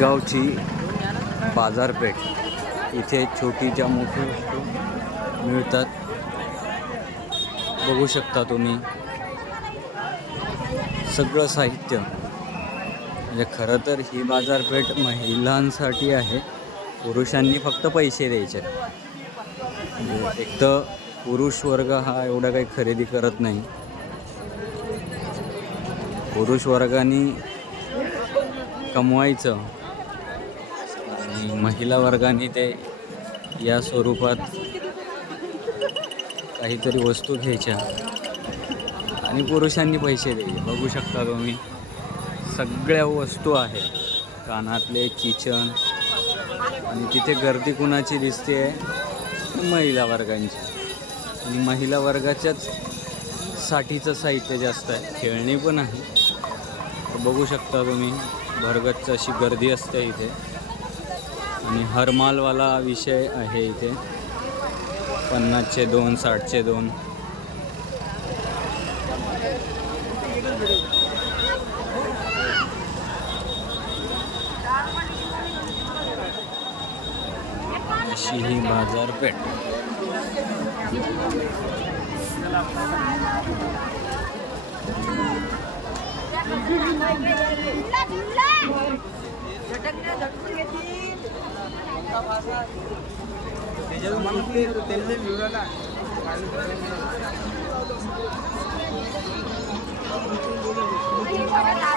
गावची बाजारपेठ. इथे छोटीच्या मोठी वस्तू मिळतात. बघू शकता तुम्ही. सगळं साहित्य. म्हणजे खरं तर ही बाजारपेठ महिलांसाठी आहे. पुरुषांनी फक्त पैसे द्यायचे. म्हणजे एक तर पुरुष वर्ग हा एवढा काही खरेदी करत नाही. पुरुष वर्गाने कमवायचं. आणि महिला वर्गाने ते या स्वरूपात काहीतरी वस्तू घ्यायच्या आणि पुरुषांनी पैसे द्यायचे. बघू शकता तुम्ही सगळ्या वस्तू आहेत. कानातले किचन आणि तिथे गर्दी कुणाची दिसते? आहे महिला वर्गांची. आणि महिला वर्गाच्याच साठीचं साहित्य जास्त आहे. खेळणी पण आहे. बघू शकता तुम्ही भरगच्च अशी गर्दी असते इथे. आणि हरमालवाला विषय आहे इथे. पन्नासचे दोन साठचे दोन. अशी ही बाजारपेठ. त्याच्यातून तेल विवराला